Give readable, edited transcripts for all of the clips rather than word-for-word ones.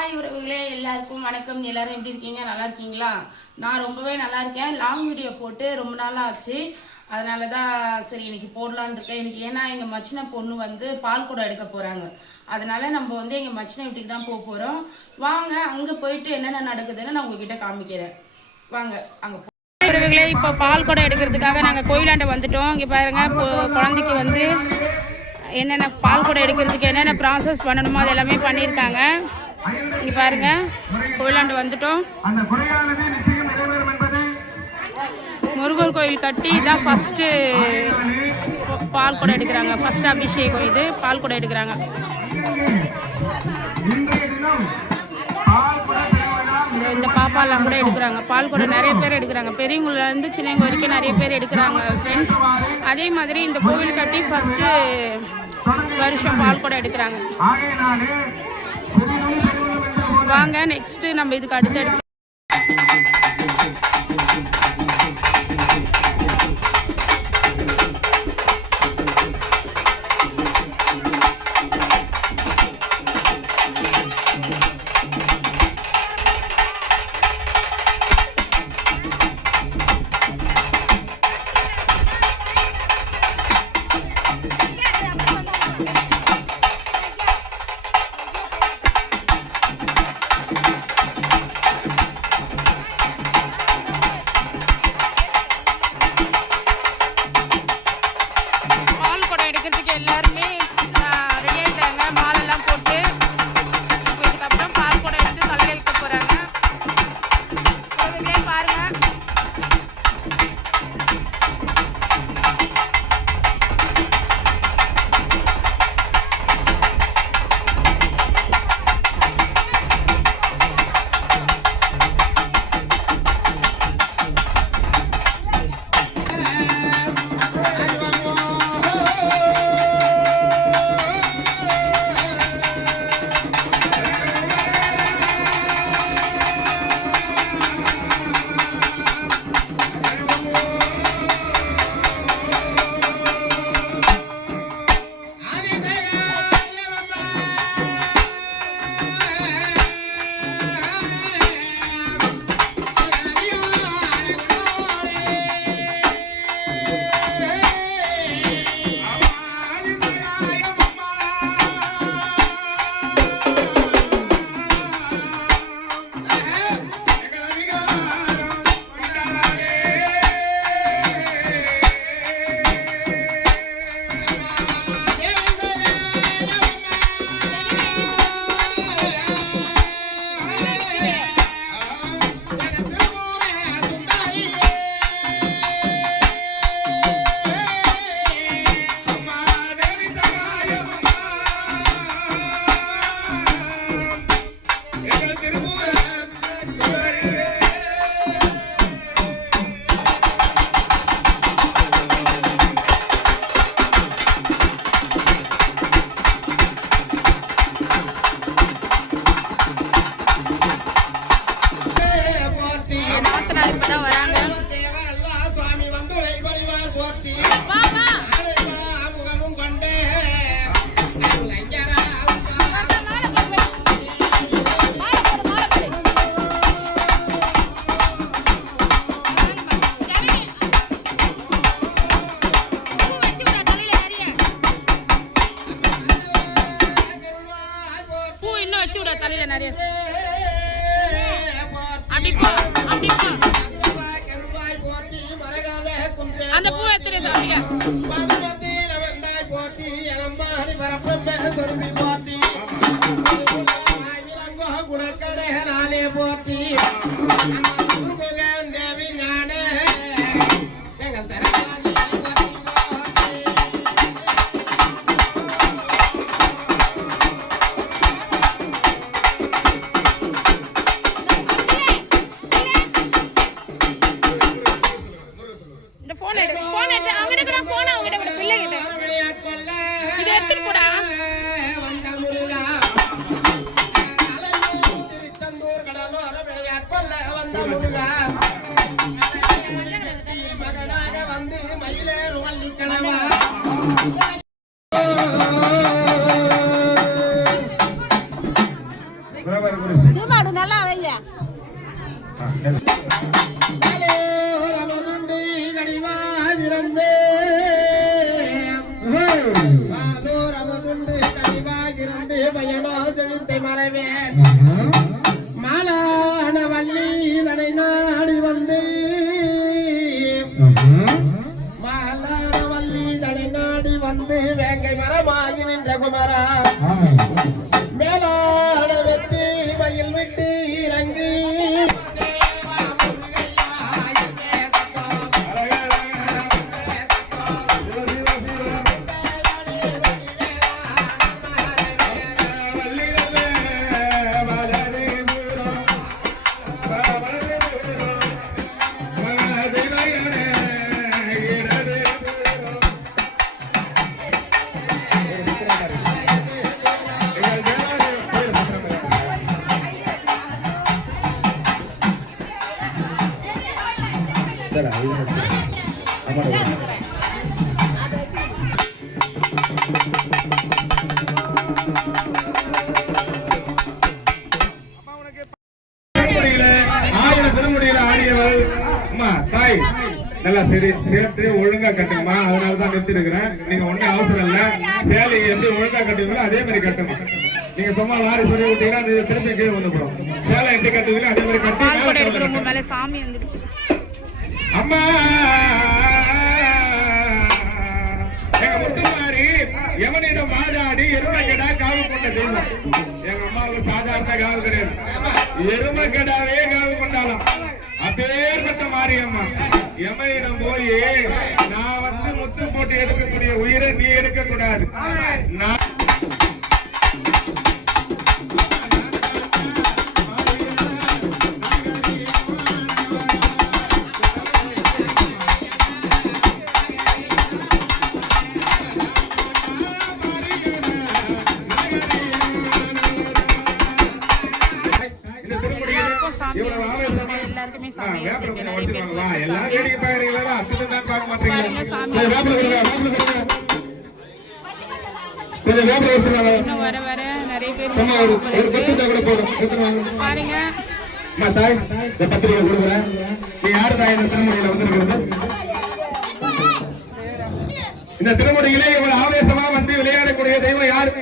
Hi உறவுகளே, எல்லாருக்கும் வணக்கம். எல்லாரும் எப்படி இருக்கீங்க? நல்லா இருக்கீங்களா? நான் ரொம்பவே நல்லா இருக்கேன். லாங் வீடியோ போட்டு ரொம்ப நாள் ஆச்சு. அதனால தான் சரி இன்னைக்கு போடலான்னு இருக்கேன். இன்னைக்கு ஏன்னா எங்கள் மச்சின பொண்ணு வந்து பால் குடம் எடுக்க போகிறாங்க. அதனால நம்ம வந்து எங்கள் மச்சின வீட்டுக்கு தான் போக போகிறோம். வாங்க அங்கே போயிட்டு என்னென்ன நடக்குதுன்னு நான் உங்ககிட்ட காமிக்கிறேன். வாங்க அங்கே உறவுகளே, இப்போ பால் குடம் எடுக்கிறதுக்காக நாங்கள் கோயிலாண்ட வந்துட்டோம். இங்கே பாருங்க, இப்போ குழந்தைக்கு வந்து என்னென்ன பால் குடம் எடுக்கிறதுக்கு என்னென்ன ப்ராசஸ் பண்ணணுமோ அது எல்லாமே பண்ணியிருக்காங்க. இங்கே பாருங்க, கோயிலாண்டு வந்துட்டோம். முருகர் கோயில் கட்டி இதான் ஃபஸ்ட்டு பால் குடம் எடுக்கிறாங்க. ஃபஸ்ட்டு அபிஷேகம் இது. பால் குடம் எடுக்கிறாங்க. இந்த பாப்பாலாம் கூட எடுக்கிறாங்க. பால் குடம் நிறைய பேர் எடுக்கிறாங்க. பெரியவங்கலேருந்து சின்னவங்க வரைக்கும் நிறைய பேர் எடுக்கிறாங்க ஃப்ரெண்ட்ஸ். அதே மாதிரி இந்த கோவில் கட்டி ஃபஸ்ட்டு வருஷம் பால் குடம் எடுக்கிறாங்க. வாங்க நெக்ஸ்ட் நம்ம இதுக்கு அடுத்தடுத்து அந்த பூ எத்தனை சீமாடு நல்லா வையா பயனோ செழித்தை மறைவேன் மாலான வள்ளி தனை நாடி வந்து மாலான வள்ளி தனை நாடி வந்து வேங்கை மரமாகி நின்ற குமரா மேலான வெற்றி மயில் விட்டு இறங்கி நல்லா சேர்த்து ஒழுங்கா கட்டுங்கம்மா. அதனாலதான் நிறுத்திருக்கிறேன். நீங்க ஒன்னும் அவசரம் இல்ல. சேலை எப்படி ஒழுங்கா கட்டுவீங்களோ அதே மாதிரி கட்டுங்க. நீங்க சும்மா வாரி சொல்லி விட்டீங்கன்னா திருப்பி கீழே வந்து போறோம். சேலை எப்படி கட்டுவீங்களோ அதே மாதிரி கட்டி சாமி வந்துருச்சு. அம்மா எங்க முத்துமாரி எவனிடம் வாதாடி எருமைக்கடா காவு கொண்ட தெய்வம். எங்க அம்மாவுக்கு சாதாரண காவு கிடையாது. எருமைக்கடாவே காவு கொண்டாலும் அப்பேற்பட்ட மாரியம்மா எமையிடம் போய் நான் வந்து முத்து போட்டு எடுக்கக்கூடிய உயிரை நீ எடுக்க கூடாது. நான் வர வர நிறைய பேர் பாருங்க. பத்திரிகை கொடுக்குறேன். நீ யாரு தாய் இந்த திருமுறையில வந்திருக்கிறது? இந்த திருமுறையிலே இவ்வளவு ஆவேசமா வந்து விளையாடக்கூடிய தெய்வம் யாரு?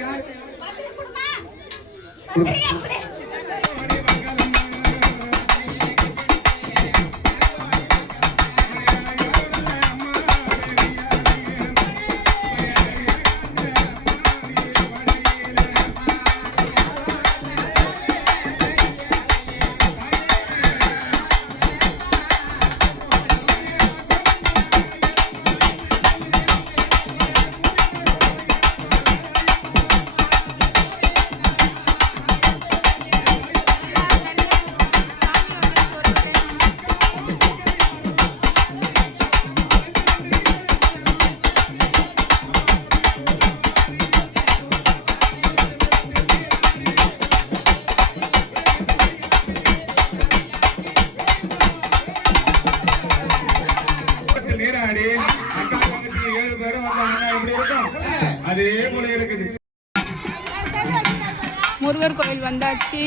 முருகர் கோயில் வந்தாச்சு.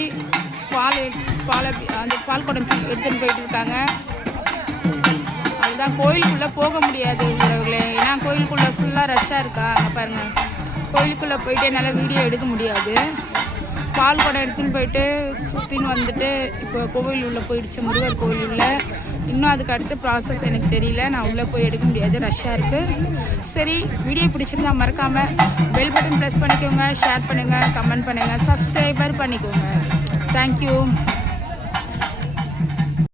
அந்த பால் குடம் எடுத்துன்னு போயிட்டு இருக்காங்க. அதுதான் கோயிலுக்குள்ளே போக முடியாது உறவுகளே. ஏன்னா கோயிலுக்குள்ளே ஃபுல்லாக ரஷ்ஷாக இருக்கா. அங்கே பாருங்கள், கோயிலுக்குள்ளே போயிட்டு என்னால் வீடியோ எடுக்க முடியாது. பால் குடம் எடுத்துன்னு போயிட்டு சுற்றின்னு வந்துட்டு இப்போ கோவில் உள்ளே போயிடுச்சு. முருகர் கோயில் உள்ள இன்னும் அதுக்கு அடுத்த ப்ராசஸ் எனக்கு தெரியல. நான் உள்ளே போய் எடுக்க முடியாது, ரஷ்ஷாக இருக்குது. சரி, வீடியோ பிடிச்சிருந்தா மறக்காமல் பெல் பட்டன் ப்ரெஸ் பண்ணிக்கோங்க, ஷேர் பண்ணுங்கள், கமெண்ட் பண்ணுங்கள், சப்ஸ்கிரைபர் பண்ணிக்கோங்க. தேங்க்யூ.